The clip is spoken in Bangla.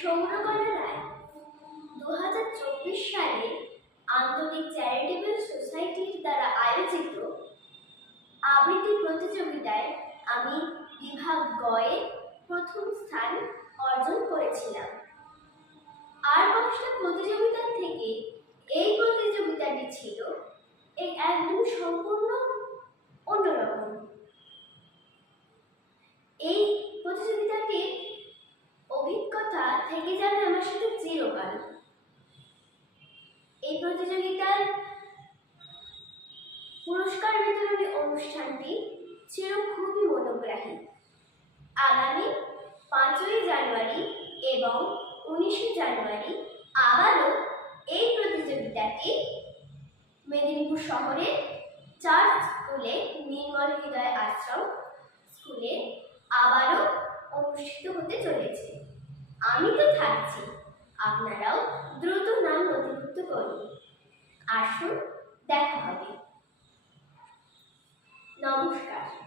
সৌরকলা রায় দু হাজার চব্বিশ সালে আন্তরিক চ্যারিটেবল সোসাইটির দ্বারা আয়োজিত আবৃত্তি প্রতিযোগিতায় আমি বিভাগ গয়ে প্রথম স্থান অর্জন করেছিলাম। আর পাঁচটা প্রতিযোগিতা থেকে এই প্রতিযোগিতাটি ছিল এই একদম সম্পূর্ণ অন্যরকম। থেকে যাবে আমার সাথে চিরকাল। এই প্রতিযোগিতার পুরস্কার বিতরণী অনুষ্ঠানটি ছিল খুবই মনোগ্রাহী। আগামী পাঁচই জানুয়ারি এবং উনিশে জানুয়ারি আবারও এই প্রতিযোগিতাটি মেদিনীপুর শহরের চার্চ স্কুলে নির্মল হৃদয় আশ্রম স্কুলে আবারও অনুষ্ঠিত হতে চলেছে। আমি তো থাকছি। আপনারাও দ্রুত নাম নথিভুক্ত করুন। আসুন দেখা হবে। নমস্কার।